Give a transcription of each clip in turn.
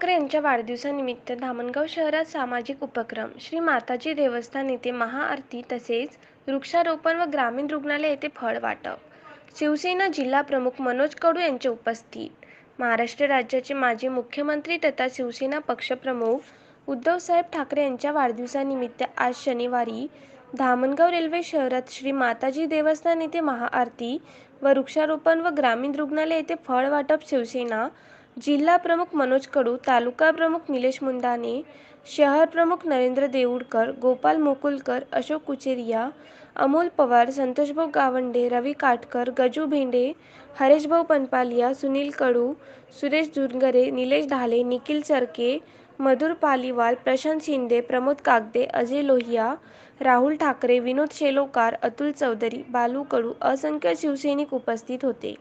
ठाकरे यांच्या वाढदिवसानिमित्त धामणगाव शहरात सामाजिक उपक्रम श्री माताजी देवस्थान येथे महाआरती तसेच वृक्षारोपण व ग्रामीण रुग्णालय येथे फळ वाटप. शिवसेना जिल्हा प्रमुख मनोज कडू यांचे उपस्थित. महाराष्ट्र राज्याचे माजी मुख्यमंत्री तथा शिवसेना पक्षप्रमुख उद्धवसाहेब ठाकरे यांच्या वाढदिवसानिमित्त आज शनिवारी धामणगाव रेल्वे शहरात श्री माताजी देवस्थान येथे महाआरती व वृक्षारोपण व ग्रामीण रुग्णालय येथे फळ वाटप शिवसेना जिल्हा प्रमुख मनोज कडू तालुका प्रमुख निलेश मुंदाने शहर प्रमुख नरेंद्र देऊळकर गोपाल मुकुलकर अशोक कुचेरिया अमोल पवार संतोषभाऊ गावंडे रवी काटकर गजू भेंडे हरेशभाऊ पनपालिया सुनील कडू सुरेश दुर्गरे निलेश ढाले निखिल सरके मधुर पालीवाल प्रशांत शिंदे प्रमोद कागदे अजय लोहिया राहुल ठाकरे विनोद शेलोकार अतुल चौधरी बालू कडू असंख्य शिवसैनिक उपस्थित होते.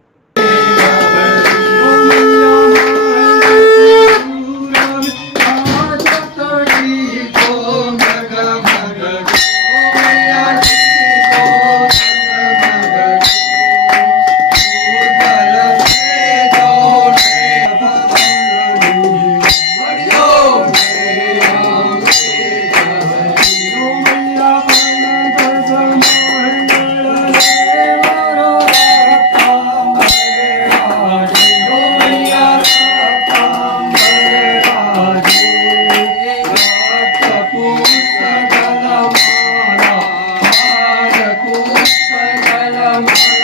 Bye.